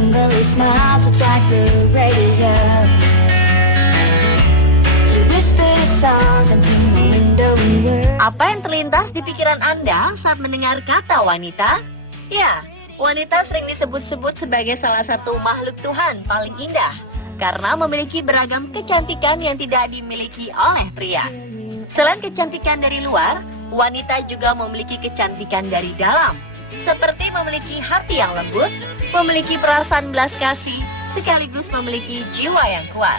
Emily smiles, it's like the radio. You whisper your songs and through the window and words. Apa yang terlintas di pikiran Anda saat mendengar kata wanita? Ya, wanita sering disebut-sebut sebagai salah satu makhluk Tuhan paling indah karena memiliki beragam kecantikan yang tidak dimiliki oleh pria. Selain kecantikan dari luar, wanita juga memiliki kecantikan dari dalam, seperti memiliki hati yang lembut, memiliki perasaan belas kasih, sekaligus memiliki jiwa yang kuat.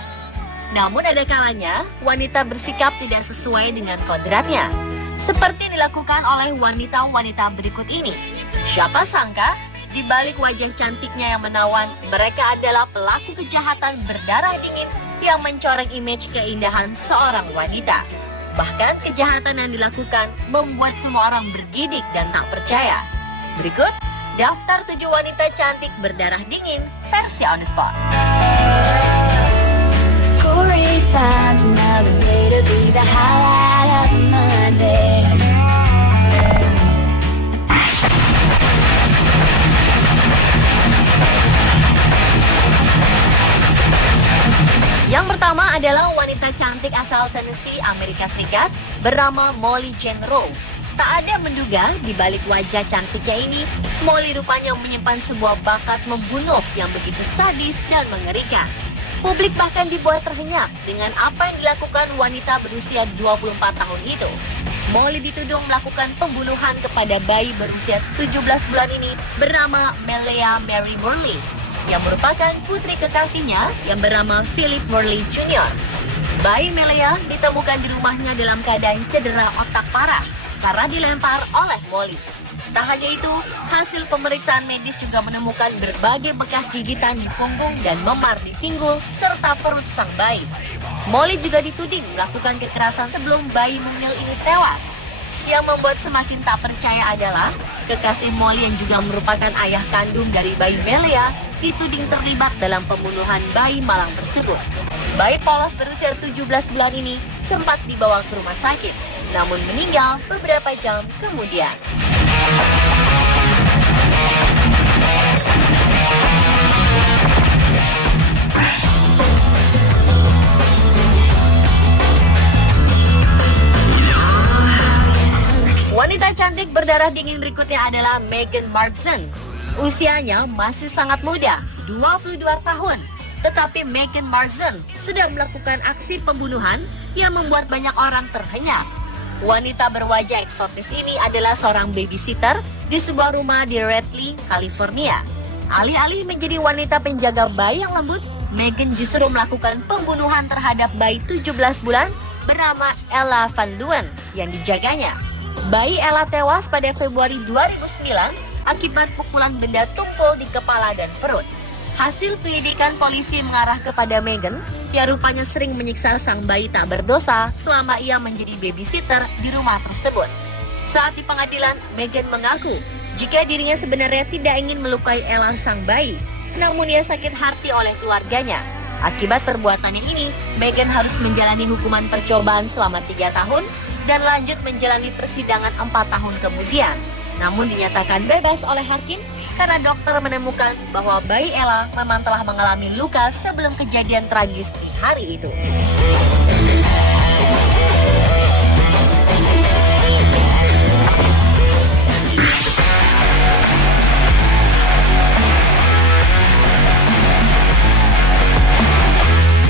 Namun ada kalanya, wanita bersikap tidak sesuai dengan kodratnya, seperti yang dilakukan oleh wanita-wanita berikut ini. Siapa sangka, di balik wajah cantiknya yang menawan, mereka adalah pelaku kejahatan berdarah dingin yang mencoreng image keindahan seorang wanita. Bahkan kejahatan yang dilakukan membuat semua orang bergidik dan tak percaya. Berikut, daftar 7 wanita cantik berdarah dingin versi On The Spot. Corey finds another way to be the highlight of my day. Yang pertama adalah wanita cantik asal Tennessee, Amerika Serikat, bernama Molly Jane Rowe. Tak ada menduga di balik wajah cantiknya ini, Molly rupanya menyimpan sebuah bakat membunuh yang begitu sadis dan mengerikan. Publik bahkan dibuat terhenyak dengan apa yang dilakukan wanita berusia 24 tahun itu. Molly dituduh melakukan pembunuhan kepada bayi berusia 17 bulan ini bernama Melea Mary Morley, yang merupakan putri kekasihnya yang bernama Philip Morley Jr. Bayi Melea ditemukan di rumahnya dalam keadaan cedera otak parah karena dilempar oleh Molly. Tak hanya itu, hasil pemeriksaan medis juga menemukan berbagai bekas gigitan di punggung dan memar di pinggul serta perut sang bayi. Molly juga dituding melakukan kekerasan sebelum bayi mungil ini tewas. Yang membuat semakin tak percaya adalah kekasih Molly yang juga merupakan ayah kandung dari bayi Melea dituding terlibat dalam pembunuhan bayi malang tersebut. Bayi polos berusia 17 bulan ini sempat dibawa ke rumah sakit, namun meninggal beberapa jam kemudian. Wanita cantik berdarah dingin berikutnya adalah Meghan Markle. Usianya masih sangat muda, 22 tahun. Tetapi Meghan Markle sudah melakukan aksi pembunuhan yang membuat banyak orang terhenyak. Wanita berwajah eksotis ini adalah seorang babysitter di sebuah rumah di Redley, California. Alih-alih menjadi wanita penjaga bayi yang lembut, Meghan justru melakukan pembunuhan terhadap bayi 17 bulan bernama Ella Van Leeuwen yang dijaganya. Bayi Ella tewas pada Februari 2009 akibat pukulan benda tumpul di kepala dan perut. Hasil penyelidikan polisi mengarah kepada Meghan yang rupanya sering menyiksa sang bayi tak berdosa selama ia menjadi babysitter di rumah tersebut. Saat di pengadilan, Meghan mengaku jika dirinya sebenarnya tidak ingin melukai Ella sang bayi, namun ia sakit hati oleh keluarganya. Akibat perbuatannya ini, Meghan harus menjalani hukuman percobaan selama 3 tahun dan lanjut menjalani persidangan 4 tahun kemudian. Namun dinyatakan bebas oleh hakim karena dokter menemukan bahwa bayi Ella memang telah mengalami luka sebelum kejadian tragis di hari itu.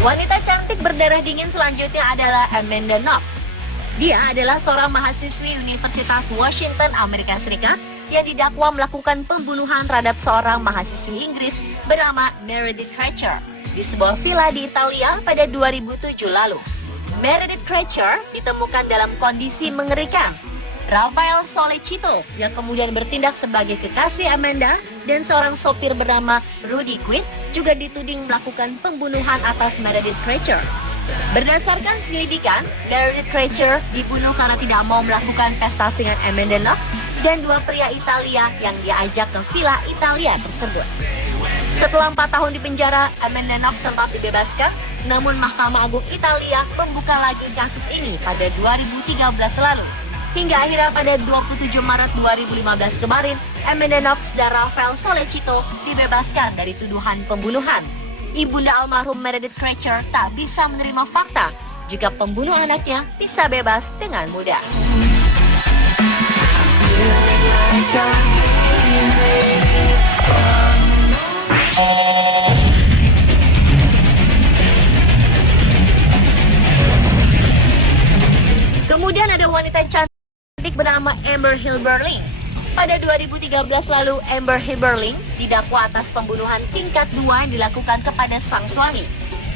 Wanita cantik berdarah dingin selanjutnya adalah Amanda Knox. Dia adalah seorang mahasiswi Universitas Washington, Amerika Serikat yang didakwa melakukan pembunuhan terhadap seorang mahasiswi Inggris bernama Meredith Kretcher di sebuah villa di Italia pada 2007 lalu. Meredith Kretcher ditemukan dalam kondisi mengerikan. Rafael Solecito yang kemudian bertindak sebagai kekasih Amanda dan seorang sopir bernama Rudy Quinn juga dituding melakukan pembunuhan atas Meredith Kretcher. Berdasarkan penyelidikan, Meredith Kretcher dibunuh karena tidak mau melakukan pesta dengan Amanda Knox dan 2 pria Italia yang diajak ke villa Italia tersebut. Setelah 4 tahun di penjara, Amanda Knox sempat dibebaskan, namun Mahkamah Agung Italia membuka lagi kasus ini pada 2013 lalu. Hingga akhirnya pada 27 Maret 2015 kemarin, Emelianov dan Rafael Solecito dibebaskan dari tuduhan pembunuhan. Ibunda almarhum Meredith Krecher tak bisa menerima fakta jika pembunuh anaknya bisa bebas dengan mudah. Kemudian ada wanita cantik bernama Amber Hilberling. Pada 2013 lalu, Amber Hilberling didakwa atas pembunuhan tingkat 2 yang dilakukan kepada sang suami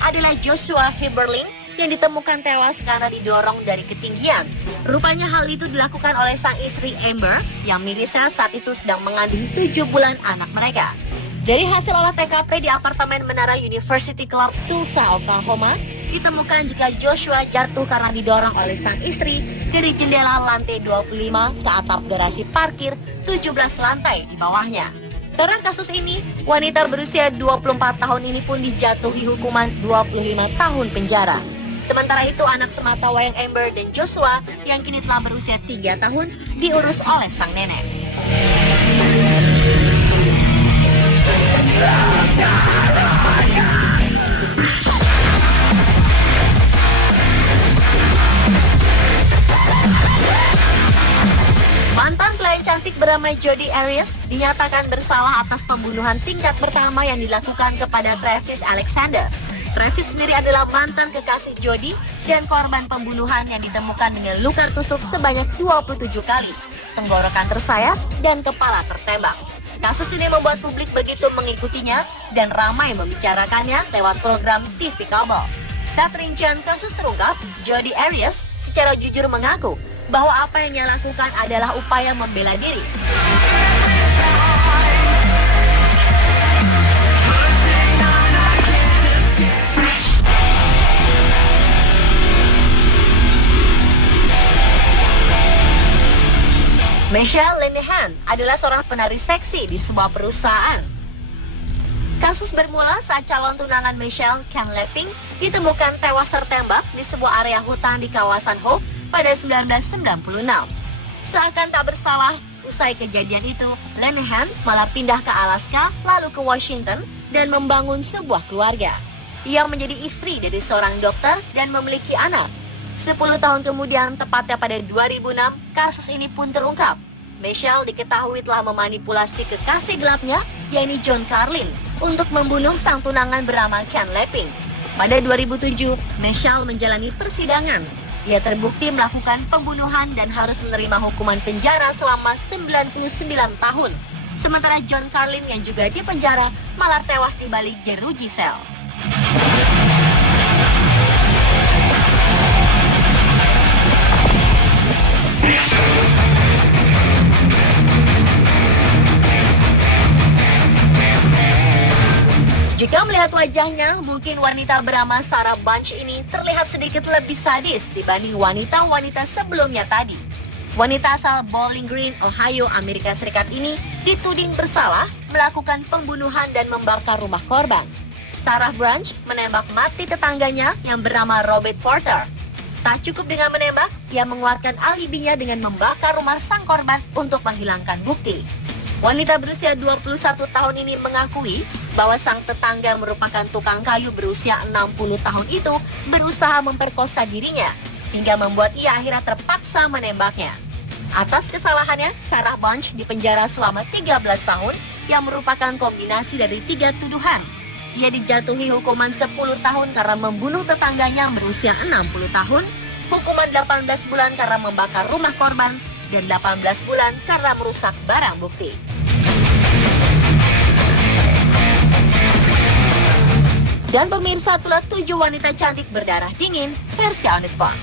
adalah Joshua Hilberling yang ditemukan tewas karena didorong dari ketinggian. Rupanya hal itu dilakukan oleh sang istri Amber yang mirisnya saat itu sedang mengandung 7 bulan anak mereka. Dari hasil olah TKP di apartemen Menara University Club, Tulsa, Oklahoma, ditemukan jika Joshua jatuh karena didorong oleh sang istri dari jendela lantai 25 ke atap garasi parkir 17 lantai di bawahnya. Karena kasus ini, wanita berusia 24 tahun ini pun dijatuhi hukuman 25 tahun penjara. Sementara itu, anak sematawayang Amber dan Joshua yang kini telah berusia 3 tahun diurus oleh sang nenek. Mantan pelayan cantik bernama Jodi Arias dinyatakan bersalah atas pembunuhan tingkat pertama yang dilakukan kepada Travis Alexander. Travis sendiri adalah mantan kekasih Jodi dan korban pembunuhan yang ditemukan dengan luka tusuk sebanyak 27 kali, tenggorokan tersayat, dan kepala tertembak. Kasus ini membuat publik begitu mengikutinya dan ramai membicarakannya lewat program TV kabel. Saat rincian kasus terungkap, Jodi Arias secara jujur mengaku bahwa apa yang ia lakukan adalah upaya membela diri. Michelle Linehan adalah seorang penari seksi di sebuah perusahaan. Kasus bermula saat calon tunangan Michelle, Ken Leping, ditemukan tewas tertembak di sebuah area hutan di kawasan Hope pada 1996. Seakan tak bersalah, usai kejadian itu, Linehan malah pindah ke Alaska, lalu ke Washington, dan membangun sebuah keluarga. Ia menjadi istri dari seorang dokter dan memiliki anak. 10 tahun kemudian, tepatnya pada 2006, kasus ini pun terungkap. Michelle diketahui telah memanipulasi kekasih gelapnya, yaitu John Carlin, untuk membunuh sang tunangan bernama Ken Leping. Pada 2007, Michelle menjalani persidangan. Ia terbukti melakukan pembunuhan dan harus menerima hukuman penjara selama 99 tahun. Sementara John Carlin yang juga dipenjara malah tewas di balik jeruji sel. Jika melihat wajahnya, mungkin wanita bernama Sarah Bunch ini terlihat sedikit lebih sadis dibanding wanita-wanita sebelumnya tadi. Wanita asal Bowling Green, Ohio, Amerika Serikat ini dituding bersalah melakukan pembunuhan dan membakar rumah korban. Sarah Bunch menembak mati tetangganya yang bernama Robert Porter. Tak cukup dengan menembak, ia menguatkan alibinya dengan membakar rumah sang korban untuk menghilangkan bukti. Wanita berusia 21 tahun ini mengakui bahwa sang tetangga merupakan tukang kayu berusia 60 tahun itu berusaha memperkosa dirinya hingga membuat ia akhirnya terpaksa menembaknya. Atas kesalahannya, Sarah Bunch dipenjara selama 13 tahun yang merupakan kombinasi dari 3 tuduhan. Ia dijatuhi hukuman 10 tahun karena membunuh tetangganya yang berusia 60 tahun, hukuman 18 bulan karena membakar rumah korban, dan 18 bulan karena merusak barang bukti. Dan pemirsa, itulah 7 wanita cantik berdarah dingin versi On The Spot.